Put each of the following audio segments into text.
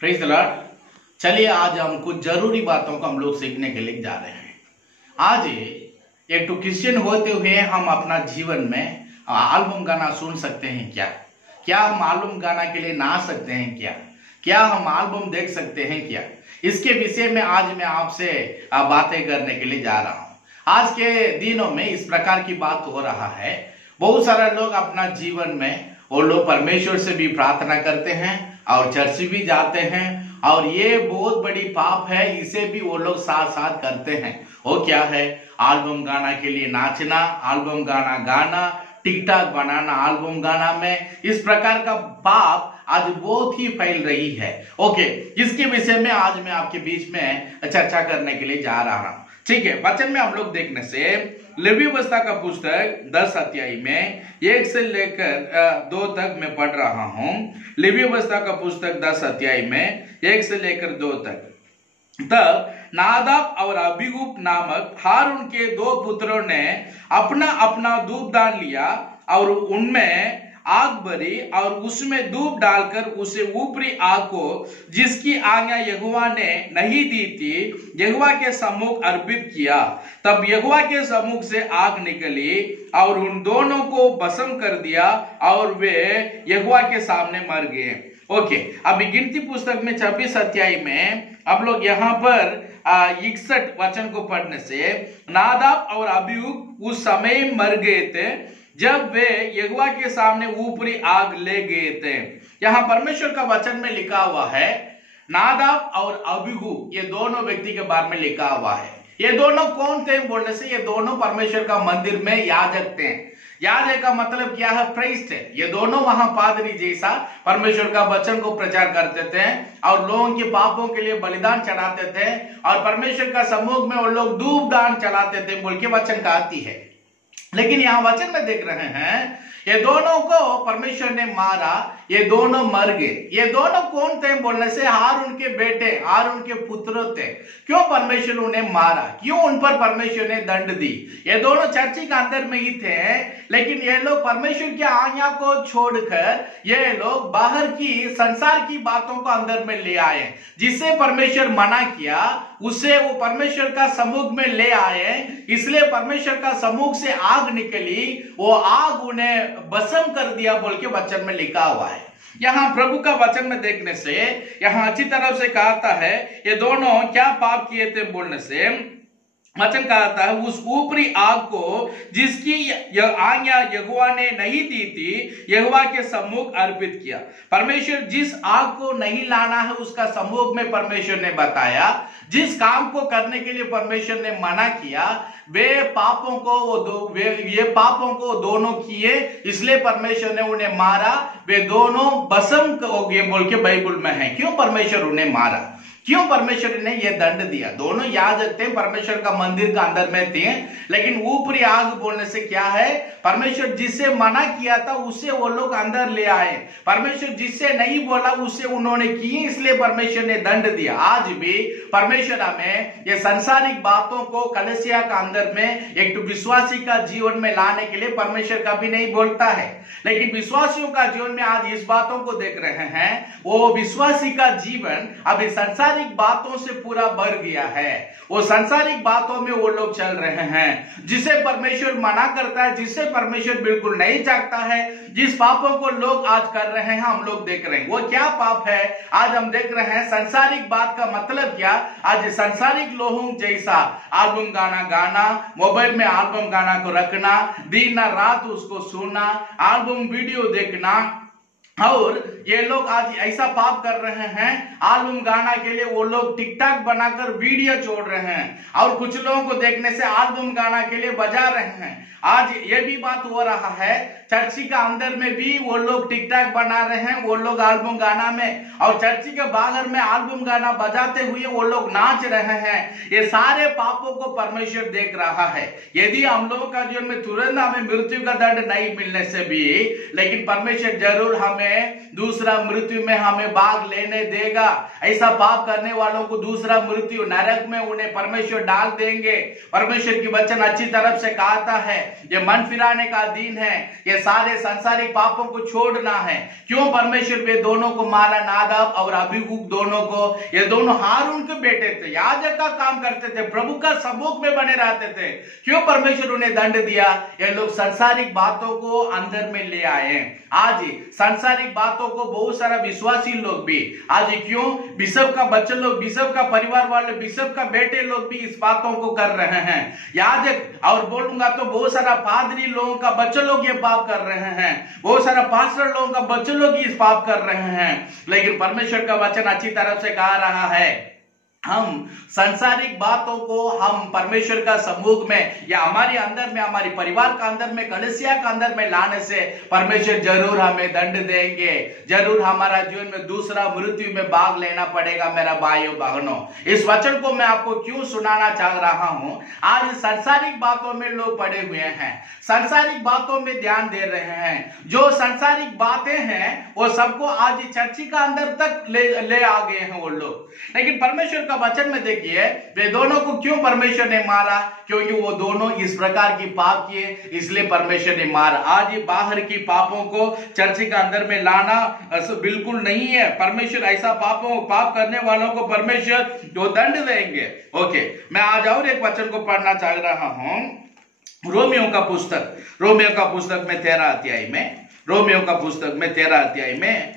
Praise the Lord. चलिए आज हम कुछ जरूरी बातों को हम लोग सीखने के लिए जा रहे हैं। आज एक तो क्रिश्चियन होते हुए हम अपना जीवन में एल्बम गाना सुन सकते हैं क्या? क्या हम एल्बम गाना के लिए नाच सकते हैं क्या? क्या हम एल्बम देख सकते हैं क्या? इसके विषय में आज मैं आपसे बातें करने के लिए जा रहा हूँ। आज के दिनों में इस प्रकार की बात हो रहा है। बहुत सारे लोग अपना जीवन में वो लोग परमेश्वर से भी प्रार्थना करते हैं और चर्च भी जाते हैं, और ये बहुत बड़ी पाप है, इसे भी वो लोग साथ साथ करते हैं। वो क्या है? एल्बम गाना के लिए नाचना, एल्बम गाना गाना, टिकटॉक बनाना एल्बम गाना में, इस प्रकार का पाप आज बहुत ही फैल रही है। ओके, इसके विषय में आज मैं आपके बीच में चर्चा करने के लिए जा रहा हूं। ठीक है, वचन में हम लोग देखने से लेवी व्यवस्था का पुस्तक 10 अध्याय में 1 से लेकर 2 तक मैं पढ़ रहा हूं। लेवी व्यवस्था का पुस्तक 10 अध्याय में 1 से लेकर 2 तक। तब नादाब और अबीहू नामक हारून के 2 पुत्रों ने अपना अपना धूपदान लिया और उनमें आग भरी और उसमें धूप डालकर उसे ऊपरी आग को, जिसकी आज्ञा यहोवा ने नहीं दी थी, यहोवा के सम्मुख अर्पित किया। तब यहोवा के सम्मुख से आग निकली और उन दोनों को भस्म कर दिया और वे यहोवा के सामने मर गए। ओके, अभी गिनती पुस्तक में 26 अध्याय में अब लोग यहाँ पर 61 वचन को पढ़ने से, नादाब और अबीहू उस समय मर गए थे जब वे यहोवा के सामने ऊपरी आग ले गए थे। यहाँ परमेश्वर का वचन में लिखा हुआ है, नादाब और अबीहू ये दोनों व्यक्ति के बारे में लिखा हुआ है। ये दोनों कौन थे बोलने से, ये दोनों परमेश्वर का मंदिर में याजक थे। याजक का मतलब क्या है? प्रीस्ट है। ये दोनों वहां पादरी जैसा परमेश्वर का वचन को प्रचार करते थे और लोगों के पापों के लिए बलिदान चढ़ाते थे, और परमेश्वर का सम्मुख में वो लोग धूप दान चलाते थे बोल के वचन कहती है। लेकिन यहाँ वचन में देख रहे हैं, ये दोनों को परमेश्वर ने मारा, ये दोनों मर गए। ये दोनों कौन थे बोलने से, हारून के बेटे, हारून के पुत्र थे। क्यों परमेश्वर उन्हें मारा? क्यों उन पर परमेश्वर ने दंड दी? ये दोनों चर्च के अंदर में ही थे, लेकिन ये लोग परमेश्वर की आज्ञा को छोड़कर ये लोग बाहर की संसार की बातों को अंदर में ले आए। जिससे परमेश्वर मना किया उसे वो परमेश्वर का सम्मुख में ले आए, इसलिए परमेश्वर का सम्मुख से आग निकली, वो आग उन्हें भस्म कर दिया बोल के वचन में लिखा हुआ है। यहाँ प्रभु का वचन में देखने से यहाँ अच्छी तरह से कहता है, ये दोनों क्या पाप किए थे बोलने से वचन कहता है, उस ऊपरी आग को, जिसकी आज्ञा यहोवा ने नहीं दी थी, यहोवा के सम्मुख अर्पित किया। परमेश्वर जिस आग को नहीं लाना है उसका सम्मुख में परमेश्वर ने बताया। जिस काम को करने के लिए परमेश्वर ने मना किया, वे पापों को दोनों किए, इसलिए परमेश्वर ने उन्हें मारा। वे दोनों भस्म हो गए बोल के बाइबल में है। क्यों परमेश्वर उन्हें मारा? क्यों परमेश्वर ने यह दंड दिया? दोनों याजक थे, परमेश्वर का मंदिर का अंदर में थे, लेकिन ऊपरी आग बोलने से क्या है, परमेश्वर जिससे मना किया था उसे वो लोग अंदर ले आए। परमेश्वर जिससे नहीं बोला उसे उन्होंने किए, इसलिए परमेश्वर ने दंड दिया। आज भी परमेश्वर हमें ये संसारिक बातों को कलीसिया का अंदर में एक विश्वासी का जीवन में लाने के लिए परमेश्वर कभी नहीं बोलता है, लेकिन विश्वासियों का जीवन में आज इस बातों को देख रहे हैं। वो विश्वासी का जीवन अभी संसार बातों से पूरा भर गया है। वो सांसारिक बातों में वो लोग चल रहे हैं, जिसे परमेश्वर मना करता है, जिससे परमेश्वर बिल्कुल नहीं चाहता है। जिस पापों को लोग आज कर रहे हैं हम लोग देख रहे हैं। वो क्या पाप है आज हम देख रहे हैं? सांसारिक बात का मतलब क्या? आज सांसारिक लोगों जैसा एल्बम गाना गाना, मोबाइल में एल्बम गाना को रखना, दिन रात उसको सुनना, एल्बम वीडियो देखना, और ये लोग आज ऐसा पाप कर रहे हैं। एल्बम गाना के लिए वो लोग टिकटॉक बनाकर वीडियो छोड़ रहे हैं, और कुछ लोगों को देखने से एल्बम गाना के लिए बजा रहे हैं। आज ये भी बात हो रहा है, चर्ची का अंदर में भी वो लोग टिकटॉक बना रहे हैं, वो लोग एल्बम गाना में, और चर्ची के बाहर में एल्बम गाना बजाते हुए वो लोग नाच रहे हैं। ये सारे पापों को परमेश्वर देख रहा है। यदि हम लोगों का जीवन में तुरंत हमें मृत्यु का दंड नहीं मिलने से भी, लेकिन परमेश्वर जरूर हमें दूसरा मृत्यु में हमें भाग लेने देगा। ऐसा पाप करने वालों को दूसरा मृत्यु नरक में उन्हें परमेश्वर डाल देंगे। परमेश्वर की वचन अच्छी तरफ से कहता है ये मन फिराने का दिन है, ये सारे सांसारिक पापों को छोड़ना है। क्यों परमेश्वर वे दोनों को मारा, नादाब और अबीहू दोनों को? ये दोनों हारून के बेटे थे, याजक का काम करते थे, प्रभु का सम्मुख में बने रहते थे। क्यों परमेश्वर उन्हें दंड दिया? ये लोग सांसारिक बातों को अंदर में ले आए। आज सांसारिक बातों को बहुत सारा विश्वासी लोग भी आज क्यों बिशप का बच्चे लोग, बिशप का परिवार वाले, बिशप का बेटे लोग भी इस बातों को कर रहे हैं। याजक और बोलूंगा तो बहुत सारा पादरी लोगों का बच्चे लोग ये पाप कर रहे हैं, बहुत सारा पास्टर लोगों का बच्चे लोग इस पाप कर रहे हैं। लेकिन परमेश्वर का वचन अच्छी तरफ से कह रहा है हम सांसारिक बातों को हम परमेश्वर का सम्मुख में या हमारे अंदर में, हमारे परिवार का अंदर में, कलीसिया का अंदर में लाने से परमेश्वर जरूर हमें दंड देंगे, जरूर हमारा जीवन में दूसरा मृत्यु में भाग लेना पड़ेगा। मेरा भाइयों बहनों, इस वचन को मैं आपको क्यों सुनाना चाह रहा हूं? आज सांसारिक बातों में लोग पड़े हुए हैं, सांसारिक बातों में ध्यान दे रहे हैं। जो सांसारिक बातें हैं वो सबको आज चर्ची का अंदर तक ले आ गए हैं वो लोग। लेकिन परमेश्वर का वचन में देखिए वे दोनों को क्यों परमेश्वर ने मारा? क्योंकि वो दोनों इस प्रकार की पाप किए, इसलिए परमेश्वर ने मारा। आज ये बाहर की पापों को चर्च के अंदर में लाना बिल्कुल नहीं है। परमेश्वर ऐसा पाप करने वालों को परमेश्वर जो दंड देंगे। ओके, मैं आज और एक वचन को पढ़ना चाह रहा हूं। रोमियो का पुस्तक में 13 अध्याय में, रोमियो का पुस्तक में 13 अध्याय में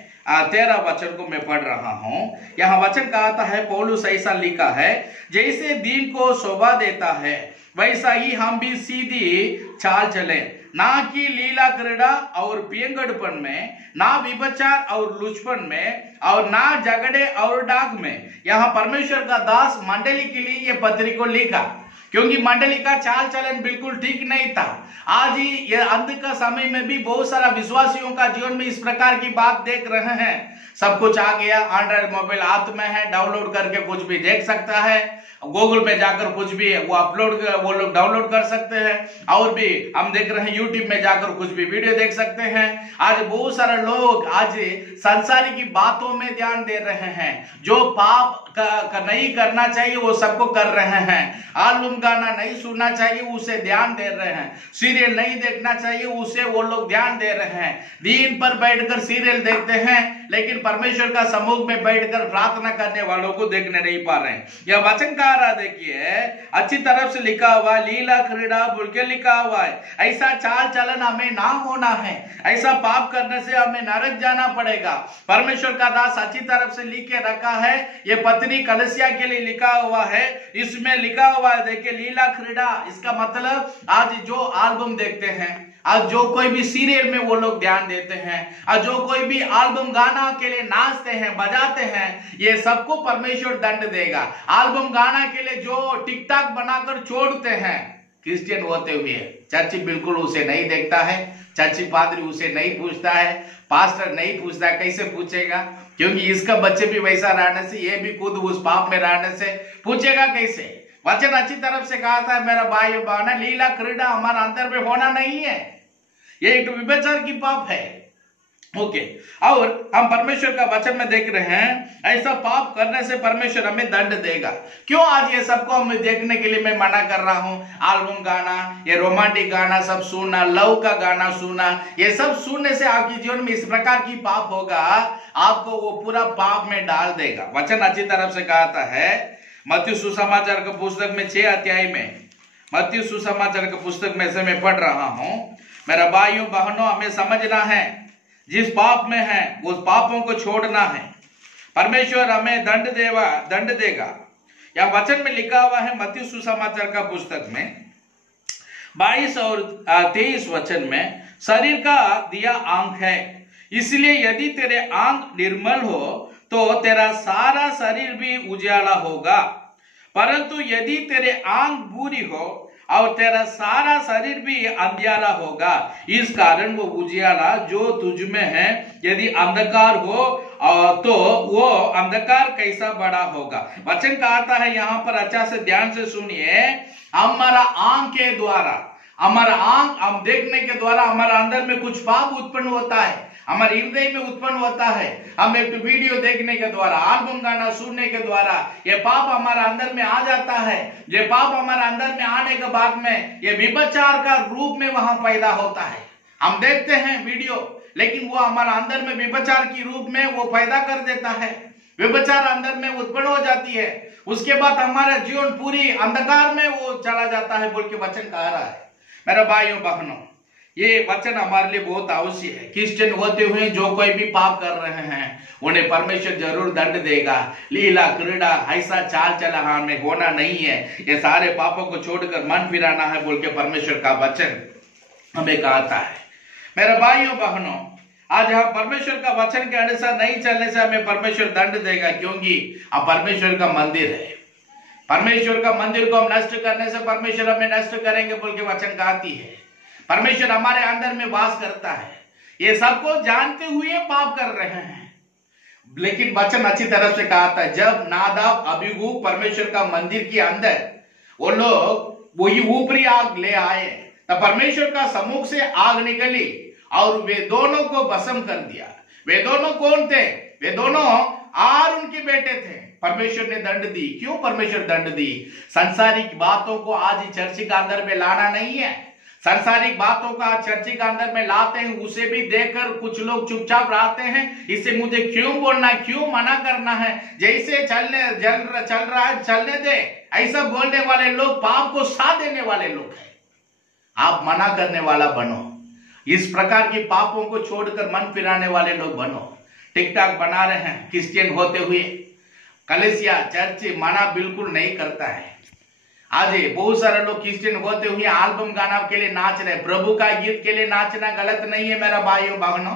13 वचन को मैं पढ़ रहा हूं। यहाँ वचन कहता है, पौलुस ऐसा लिखा है, जैसे दिन को शोभा देता है वैसा ही हम भी सीधी चाल चले, ना कि लीला क्रीड़ा और पियंगड़पन में, ना विभचार और लुचपन में, और ना झगड़े और डाक में। यहाँ परमेश्वर का दास मंडली के लिए ये पत्री को लिखा, क्योंकि मंडली का चाल चलन बिल्कुल ठीक नहीं था। आज ही ये अंत का समय में भी बहुत सारा विश्वासियों का जीवन में इस प्रकार की बात देख रहे हैं। सब कुछ आ गया, एंड्रॉइड मोबाइल हाथ में है, डाउनलोड करके कुछ भी देख सकता है, गूगल में जाकर कुछ भी वो लोग डाउनलोड कर सकते हैं। और भी हम देख रहे हैं यूट्यूब में जाकर कुछ भी वीडियो देख सकते हैं। आज बहुत सारे लोग आज संसार की बातों में ध्यान दे रहे हैं, जो पाप नहीं करना चाहिए वो सबको कर रहे हैं। एल्बम गाना नहीं सुनना चाहिए उसे ध्यान दे रहे हैं, सीरियल नहीं देखना चाहिए उसे वो लोग ध्यान दे रहे हैं। दिन पर बैठकर सीरियल देखते हैं लेकिन परमेश्वर का सम्मुख में बैठकर प्रार्थना करने वालों को देखने नहीं पा रहे हैं। यह वचन कह रहा, देखिए अच्छी तरफ से लिखा हुआ, लीला क्रीड़ा बोल के लिखा हुआ है। ऐसा चाल चलन हमें ना होना है, ऐसा पाप करने से हमें नरक जाना पड़ेगा। परमेश्वर का दास अच्छी तरफ से लिख के रखा है, ये पत्री कलीसिया के लिए लिखा हुआ है। इसमें लिखा हुआ है, देखिए लीला क्रीड़ा, इसका मतलब आज जो एल्बम देखते हैं, आज जो कोई भी सीरियल में वो लोग ध्यान देते हैं, आज जो कोई भी एल्बम गाना के लिए नाचते हैं, बजाते हैं, ये सबको परमेश्वर दंड देगा। एल्बम गाना के लिए जो टिकटॉक बनाकर छोड़ते हैं, क्रिश्चियन होते हुए चर्च बिल्कुल उसे नहीं देखता है, चर्च पादरी उसे नहीं पूछता है, पास्टर नहीं पूछता है। कैसे पूछेगा? क्योंकि इसका बच्चे भी वैसा रहने से, ये भी खुद उस पाप में रहने से पूछेगा कैसे? वचन अच्छी तरफ से कहा था, मेरा भाई बहन, लीला क्रीड़ा हमारा अंदर में होना नहीं है, ये एक विभचार की पाप है। ओके, और हम परमेश्वर का वचन में देख रहे हैं, ऐसा पाप करने से परमेश्वर हमें दंड देगा। क्यों आज ये सबको हम देखने के लिए मैं मना कर रहा हूँ? एल्बम गाना, ये रोमांटिक गाना सब सुनना, लव का गाना सुनना, ये सब सुनने से आपके जीवन में इस प्रकार की पाप होगा, आपको वो पूरा पाप में डाल देगा। वचन अच्छी तरफ से कहता है, मत्ती सुसमाचार के पुस्तक में 6 अध्याय में, मत्ती सुसमाचार के पुस्तक में से मैं पढ़ रहा हूं। मेरा भाइयों बहनों, हमें समझना है, जिस पाप में है उस पापों को छोड़ना है। परमेश्वर हमें दंड देगा। यह वचन में लिखा हुआ है मत्ती सुसमाचार का पुस्तक में 22 और 23 वचन में, शरीर का दिया आंख है, इसलिए यदि तेरे आंख निर्मल हो तो तेरा सारा शरीर भी उजाला होगा, परंतु यदि तेरे आंख बुरी हो और तेरा सारा शरीर भी अंधियारा होगा। इस कारण वो उजियाला जो तुझ में है, यदि अंधकार हो तो वो अंधकार कैसा बड़ा होगा। वचन कहता है यहाँ पर, अच्छा से ध्यान से सुनिए, हमारा आंख के द्वारा, हमारा आंख हम देखने के द्वारा हमारा अंदर में कुछ पाप उत्पन्न होता है। हमारे हृदय में उत्पन्न होता है। हम एक वीडियो देखने के द्वारा, एल्बम गाना सुनने के द्वारा ये पाप हमारा अंदर में आ जाता है। ये पाप हमारे अंदर में आने के बाद में ये व्यभिचार का रूप में वहां पैदा होता है। हम देखते हैं वीडियो, लेकिन वो हमारा अंदर में व्यभिचार की रूप में वो पैदा कर देता है। व्यभिचार अंदर में उत्पन्न हो जाती है। उसके बाद हमारा जीवन पूरी अंधकार में वो चला जाता है बोल के वचन कह रहा है। मेरे भाइयों बहनों, ये वचन हमारे लिए बहुत आवश्यक है। क्रिश्चियन होते हुए जो कोई भी पाप कर रहे हैं उन्हें परमेश्वर जरूर दंड देगा। लीला क्रीड़ा ऐसा चाल चला हमें होना नहीं है। ये सारे पापों को छोड़कर मन फिराना है बोल के परमेश्वर का वचन हमें कहता है। मेरे भाइयों बहनों, आज हम परमेश्वर का वचन के अनुसार नहीं चलने से हमें परमेश्वर दंड देगा, क्योंकि अब परमेश्वर का मंदिर है। परमेश्वर का मंदिर को हम नष्ट करने से परमेश्वर हमें नष्ट करेंगे बोल के वचन कहती है। परमेश्वर हमारे अंदर में वास करता है। ये सबको जानते हुए पाप कर रहे हैं, लेकिन वचन अच्छी तरह से कहता है, जब नादाब अबीहू परमेश्वर का मंदिर के अंदर वो लोग वही ऊपरी आग ले आए, तब परमेश्वर का सम्मुख से आग निकली और वे दोनों को भस्म कर दिया। वे दोनों कौन थे? वे दोनों और उनके बेटे थे। परमेश्वर ने दंड दी। क्यों परमेश्वर दंड दी? सांसारिक बातों को आज चर्च के अंदर में लाना नहीं है। सांसारिक बातों का चर्च के अंदर में लाते हैं, उसे भी देखकर कुछ लोग चुपचाप रहते हैं। इससे मुझे क्यों बोलना, क्यों मना करना है, जैसे चल रहा है चलने दे, ऐसा बोलने वाले लोग पाप को साथ देने वाले लोग हैं। आप मना करने वाला बनो। इस प्रकार की पापों को छोड़कर मन फिराने वाले लोग बनो। टिकटॉक बना रहे हैं क्रिश्चियन होते हुए, कलीसिया चर्च मना बिल्कुल नहीं करता है। आज बहुत सारे लोग क्रिश्चियन होते हुए एल्बम गाना के लिए नाच रहे। प्रभु का गीत के लिए नाचना गलत नहीं है मेरा भाइयों बहनों।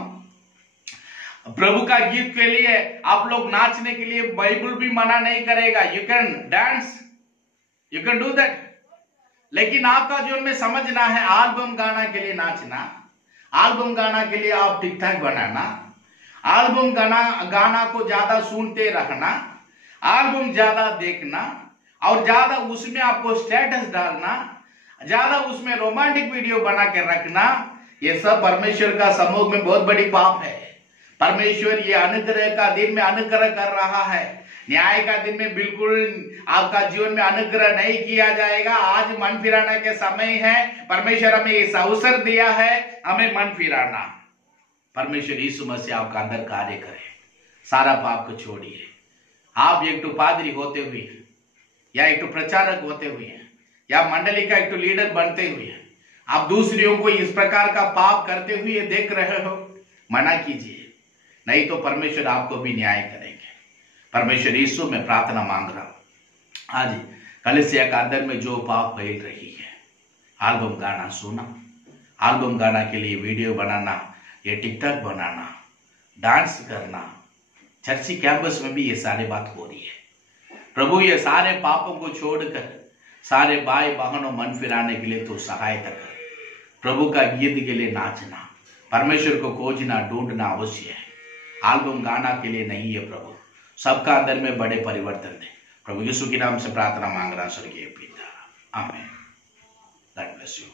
प्रभु का गीत के लिए आप लोग नाचने के लिए बाइबल भी मना नहीं करेगा। You can dance, you can do that, लेकिन आपका जीवन में समझना है एल्बम गाना के लिए नाचना, एल्बम गाना के लिए आप टिकटॉक बनाना, एल्बम गाना को ज्यादा सुनते रहना, एल्बम ज्यादा देखना और ज्यादा उसमें आपको स्टेटस डालना, ज्यादा उसमें रोमांटिक वीडियो बना के रखना, ये सब परमेश्वर का सम्मुख में बहुत बड़ी पाप है। परमेश्वर ये अनुग्रह का दिन में अनुग्रह कर रहा है। न्याय का दिन में बिल्कुल आपका जीवन में अनुग्रह नहीं किया जाएगा। आज मन फिराने के समय है। परमेश्वर हमें इस अवसर दिया है, हमें मन फिराना। परमेश्वर यीशु मसीह आपका अंदर कार्य करे। सारा पाप को छोड़िए। आप एक पादरी होते हुए या एक प्रचारक होते हुए या मंडली का एक लीडर बनते हुए आप दूसरियों को इस प्रकार का पाप करते हुए देख रहे हो, मना कीजिए, नहीं तो परमेश्वर आपको भी न्याय करेंगे। परमेश्वर यीशु में प्रार्थना मांग रहा हूं, आज कलीसिया के अंदर में जो पाप फैल रही है, एल्बम गाना सुना, एल्बम गाना के लिए वीडियो बनाना, ये टिकटॉक बनाना, डांस करना, चर्ची कैंपस में भी ये सारी बात हो रही है। प्रभु ये सारे पापों को छोड़कर सारे भाई बहनों मन फिराने के लिए तो सहायता कर। प्रभु का गीत के लिए नाचना, परमेश्वर को खोजना ढूंढना अवश्य है। एल्बम गाना के लिए नहीं है। प्रभु सबका अंदर में बड़े परिवर्तन दे। प्रभु यीशु के नाम से प्रार्थना मांग रहा स्वर्गीय पिता, आमीन। God bless you.